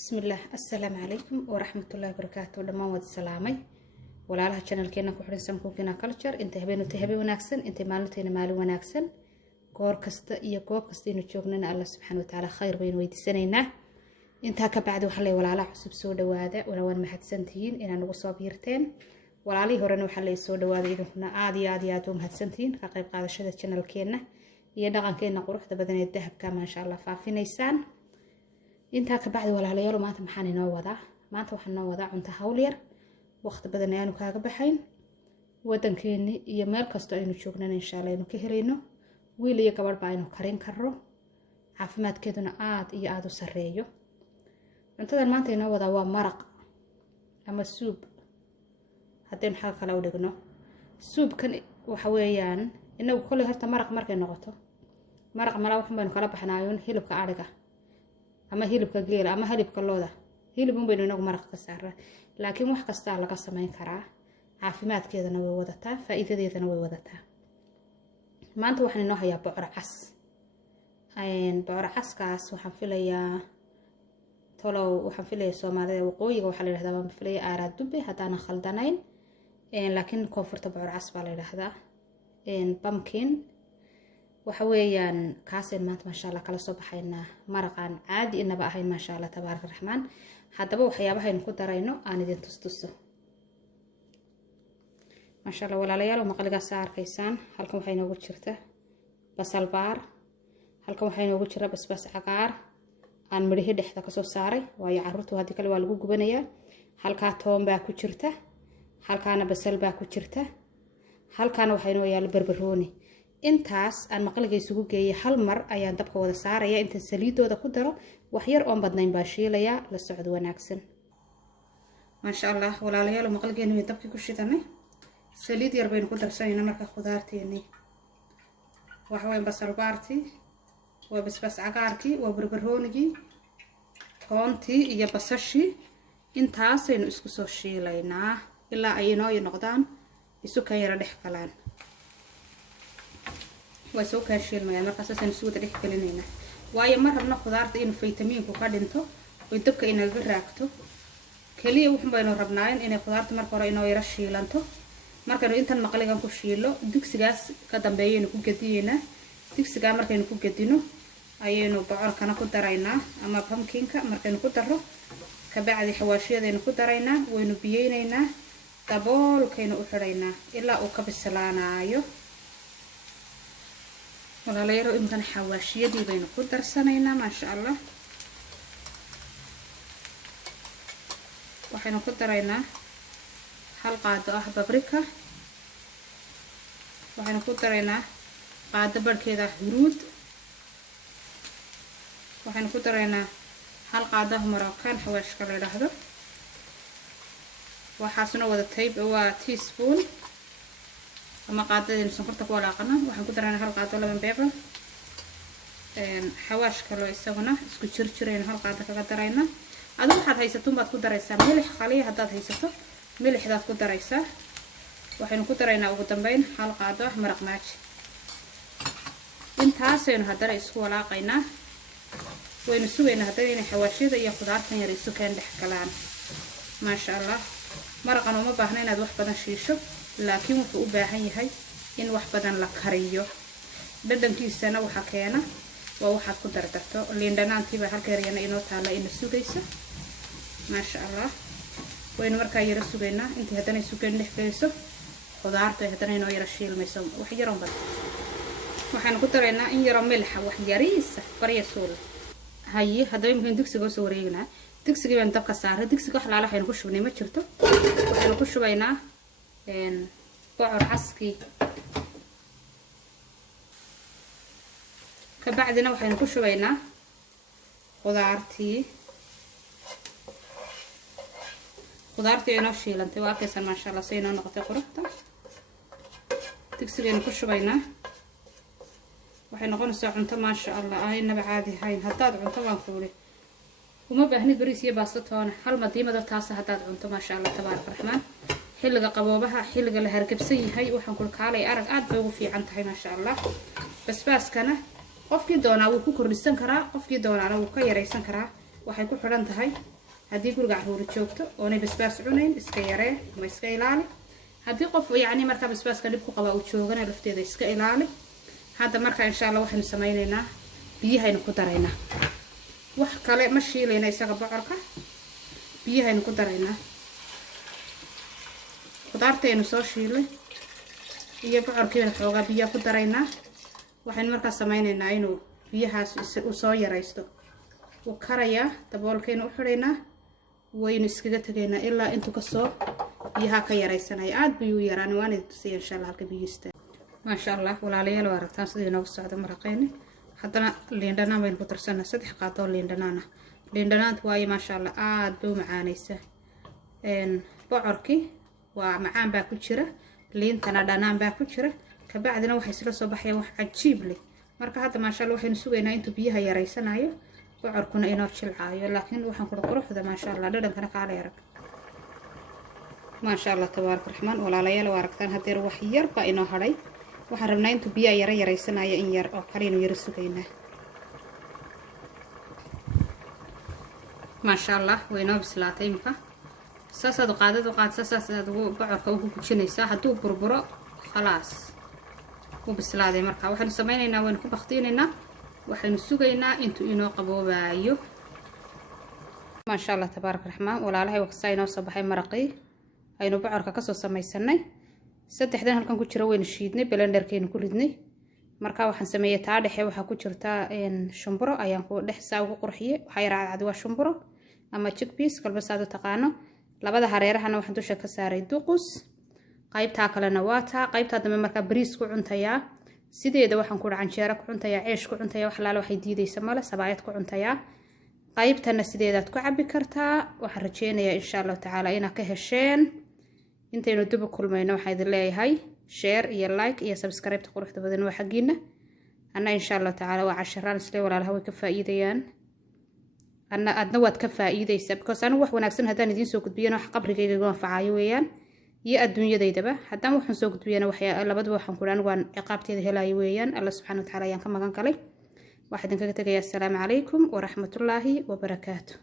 بسم الله السلام عليكم ورحمة الله وبركاته. دمان واد سلامي ولا لها channel كنا كحرين سمكو كنا culture انت هبين وتهبي وناكسن انت مالتين مالو وناكسن كور كست iyo goob kasta inuu joognana Allah subhanahu wa ta'ala khayr bayn weydiisanayna inta ka bacdi waxa la walaalaha cusub soo dhawaada waan mahadsantihiin inaan ugu soo biirteen walaalihii horena waxa la soo dhawaaday idinkuna aad iyo aad u mahadsantihiin ka qayb qaadashada channel keena iyo dhaqankeena quruxda badan ee dahabka ma sha Allah faafinaysaan inta ka bacdi walaalayaal maanta maxaan inoo wadaa maanta waxaan inoo wadaa cunto hawl yar waqti badan ayaan kaaga baxayn wadankeena iyo meel kasta aynu joognana insha Allah aynu ka helayno wiil iyo gabadh baa aynu karin karro caafimaadkeeduna aad iyo aad u sareeyo cuntadan maanta inoo wadaa waa maraq ama soup haddii maxaa kala u dhigno soup kan waxa weeyaan inagu kulli horta maraq markay noqoto maraq mala waxaan baynu kala baxnaayoon hilibka ariga ama hilibka geela ama hilibka looda hilibun baynu inagu maraq ka saaraa laakiin wax kasta laga sameyn karaa caafimaadkeedana way wadataa faa'iidadeedana way wadataa maanta waxaan inoo hayaa bocor caskaas waxaan filayaa tolow waxaan filayaa Soomaalida waqooyiga waxa la yiraahdaa waan filayaa aaraad dubbe hadaan khaldanayn laakiin koonfurta bocor cas baa la yiraahdaa pumpkin waxa weeyaan kaaseen maanta ma sha Allah kala soo baxaynaa maraqan caadi inaba ahayn ma sha Allah tabaaraka raxmaan hadaba waxyaabaha aynu ku darayno aan idin tustuso ما شاء الله walaalayaal maqliga saarkaysaan halkan waxa inoogu jirta basal baar halkan waxa inoogu jira basbaas cagaar aan midhaha dhexda ka soo saaray waayo carruurtu hadii kale waa lagu gubanayaa halka toon baa ku jirta halkaana basal baa ku jirta halkaana waxa inoo yaal barbarooni intaas aan maqliga isugu geeyay hal mar ayaan dabka wada saaraya inta saliidooda ku daro wax yar oo badnayn baa shiilaya la socod wanaagsan ما شاء الله walaalayaal maqligeena way dabka ku shidanay saliid yar baynu ku darsanayna marka khudaarteeni waxa weyn basal baarti waa basbaas cagaarki waa barbaroonigi toonti iyo basashi intaas aynu isku soo shiilaynaa ilaa ay inoo noqdaan isu ka yara dhex galaan way soo ka shiilmayaan marka saasaynu isu wada dhex galinayna waayo mar rabna khudaarta inuu fitamiinku ka dhinto oo dabka inaga raagto kaliya waxaan baynu rabnaa inay khudaarta marka hore inoo yara shiilanto markaynu intan maqligan ku shiilo digsigaas ka dambeeyaynu ku gadiyeenaa digsiga markaynu ku gadino ayaynu bocorkana ku daraynaa ama pumpkinka markaynu ku daro ka bacdi xawaashiyadaynu ku daraynaa waynu biyeynaynaa daboolkaynu u xiraynaa ilaa uu ka bislaanayo walaalayaal intan xawaashiyadii baynu ku darsanaynaa ma sha Allah waxaynu ku daraynaa hal qaado ah babrika waxaan ku daraynaa qaado barkeeda huruud waxaan ku daraynaa hal qaado marookan xawaashka la yiraahdo waxaasna wada tayb waa teaspoon ama qaadada sonkorta ku walaaqana waxaan ku daraynaa hal qaado laba beeba xawaashka loo isaguna isku jirjireen hal qaado kaga daraynaa adigu waxaad haysato baad ku daraysaa milix khaliya hadaad haysato milixdaad ku daraysaa waxaynu ku daraynaa ugu dambeyn hal qaado maraq maaji intaasaynu haddana isku walaaqaynaa waynu sugaynaa haddana inay xawaashiyada iyo khudaartan yar isu keen dhex galaan ma sha Allah maraqan uma baahna inaad wax badan shiisho laakiin wuxuu u baahan yahay in wax badan la kariyo dhadhankiisana waxa keena waa waxaad ku dardarto liin dhanaantiiba halka yarina inoo taala in sugaysa ma sha Allah waynu markaa yara sugaynaa intii haddana isu keen dhex geliso khudaarta haddana inoo yara shiilmayso wax yar oo bad waxaan ku daraynaa in yar milix wax yariisa bariya suul haye haddaba imkaan digsiga soo wareegnaa digsiga baan dabka saaray digsiga wax laala waxaynu ku shubnay ma jirto waxaynu ku shubaynaa bocor caski ka bacdina waxaynu ku shubaynaa khudaartii inoo shiilantay waa arkaysan ma sha Allah si inoo noqotay quruxda digsigeena ku shubaynaa waxay noqonaysaa cunto ma sha Allah aynaba caadi ahayn hadaad cunto waan kuuli uma baahnid bariis iyo baasto toona hal madiimada taas hadaad cunto ma sha Allah tabaaraka raxmaan xilliga qaboobaha xilliga la hargabsan yahay waxaan ku kaalay arag aad bay ugu fiican tahay ma sha Allah basbaaskana qofkii doonaa wuu ku kordhisan karaa qofkii doonaana wuu ka yareysan karaa waxay ku xiran tahay haddii guriga caruur joogto oonay basbaas cunayn iska yaree ama iska ilaali haddii qof yacni markaa basbaaska dhib ku qaba uu joogana lafteeda iska ilaali hadda markaa insha Allah waxaynu sameynaynaa biyahaynu ku daraynaa wax kale ma shiilayna isaga bocorka biyahaynu ku daraynaa qudaartaynu soo shiilay iyo bocorkeena xoogaa biyo ku daraynaa waxaynu markaa sameynaynaa inuu biyahaas u soo yaraysto u karaya daboolkeena u xiraynaa waynu iskaga tagaynaa ilaa intuu ka soo biyaha ka yaraysanay aad buu yaraan waan idin tusay insha Allah halka biyista ma sha Allah walaalayaal waa aragtaan sidii inoo socdo maraqeena haddana liin dhanaan baynu ku darsanaa 3 qaado liin dhanaanta waaye ma sha Allah aad buu macaanaysa bocorkii waa macaan baa ku jira liintana dhanaan baa ku jira ka bacdina waxay isla soo baxayaan wax cajiib leh marka hadda ma sha Allah waxaynu sugaynaa intuu biyaha yaraysanayo bocorkuna inoo jilcaayo laakiin waxaan ku quruxda ma sha Allah dhadhankana kaala yarag ما شاء الله تبارك الرحمن ولا ليال واركتان هدير وحير بقينا هري وحرمنا انتو بيا يرى سنايا ان ير او قرينو يرسوكينا ما شاء الله وينو بسلاتي مكا ساسا دو قاد ساسا دو بعركا وكو كجينيسا هدو بربرو خلاص وبسلاتي مركا waxaanu sameeynaa waan ku baqtiinayna waxaanu sugaynaa intuu inoo qaboobayo ما شاء الله تبارك الرحمن ولا لهي وقساynoo soo baxay maraqii aynu bocorka ka soo samaysanay saddexdan halkan ku jira weyn shiidnay blenderkeenu ku ridnay marka waxaan sameeyay taa dhexe waxa ku jirta shumburo ayaan ku dhex saa ugu qurxiyay waxa yar cad waa shumburo ama chickpeas kalba saado taqaano labada hareerahana waxaan dusha ka saaray duqus qaybta kalena waa taa qaybta dambe marka bariis ku cuntaya sideeda waxaan ku canjeero ku cuntaya ceesh ku cuntaya wax laalo waxay diidaysa mala sabaayad ku cuntaya qaybtana sideedaad ku cabi kartaa waxaan rajeynayaa insha Allah taala inaad ka hesheen intaynu dib u kulmayno waxaan idin leeyahay share iyo like iyo subscribe quruxda badan waa xaqiina ana insha Allah taala waa casharaan isla walaalaha way ka faa'iideyaan ana adna waad ka faa'iideysaa because anu wax wanaagsan hadaan idin soo gudbiyana wax qabrigayga uga anfacayo weeyaan iyo adduunyadeydaba hadaan waxaan soo gudbiyana waxa labadaba waxaan ku raan waan ciqaabteeda helaayo weeyaan Allah subhanahu wa ta'ala ayaan ka magan galay waxaan idinkaga tagayaa assalaamu calaykum wa rahmatullaahi wa barakaatuh